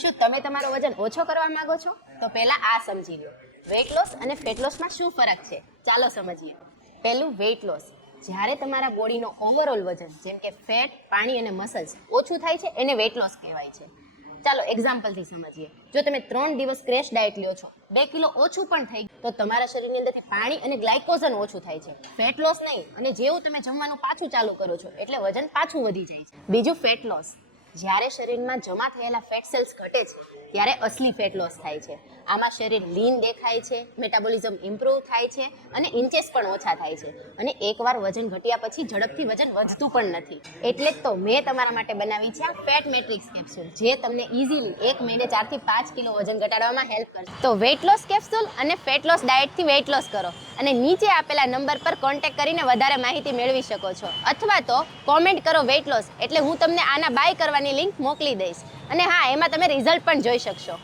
શું તમે તમારો વજન ઓછો કરવા માંગો છો? તો પહેલા આ સમજી લો. વેઇટ લોસ અને ફેટ લોસમાં શું ફરક છે? ચાલો સમજીએ. પહેલું વેઇટ લોસ. જ્યારે તમારા બોડીનો ઓવરઓલ વજન જેમ કે ફેટ, પાણી અને મસલ્સ ઓછું થાય છે એને વેઇટ લોસ કહેવાય છે. ચાલો એક્ઝામ્પલથી સમજીએ. જો તમે 3 દિવસ ક્રેશ ડાયટ લ્યો છો, 2 કિલો ઓછું પણ થઈ ગયું, તો તમારા શરીરની અંદરથી પાણી અને ગ્લાયકોઝન ઓછું થાય છે. ફેટ લોસ નહીં. અને જેવું તમે જમવાનું પાછું ચાલુ કરો છો એટલે વજન પાછું વધી જાય છે. બીજું ફેટ લોસ. જ્યારે શરીરમાં જમા થયેલા ફેટ સેલ્સ ઘટે છે ત્યારે અસલી ફેટ લોસ થાય છે. આમાં શરીર લીન દેખાય છે, મેટાબોલિઝમ ઇમ્પ્રૂવ થાય છે અને ઇન્ચેસ પણ ઓછા થાય છે. અને એકવાર વજન ઘટ્યા પછી ઝડપથી વજન વધતું પણ નથી. એટલે જ તો મેં તમારા માટે બનાવી છે આ ફેટ મેટ્રિક્સ કેપ્સ્યુલ, જે તમને ઇઝીલી 1 મહિને 4 થી 5 કિલો વજન ઘટાડવામાં હેલ્પ કરશે. તો વેઇટ લોસ કેપ્સ્યુલ અને ફેટ લોસ ડાયટથી વેઇટ લોસ કરો અને નીચે આપેલા નંબર પર કોન્ટેક્ટ કરીને વધારે માહિતી મેળવી શકો છો. અથવા તો કોમેન્ટ કરો વેઇટ લોસ એટલે હું તમને આના બાય કરવાની લિંક મોકલી દઈશ. અને હા, એમાં તમે રિઝલ્ટ પણ જોઈ શકશો.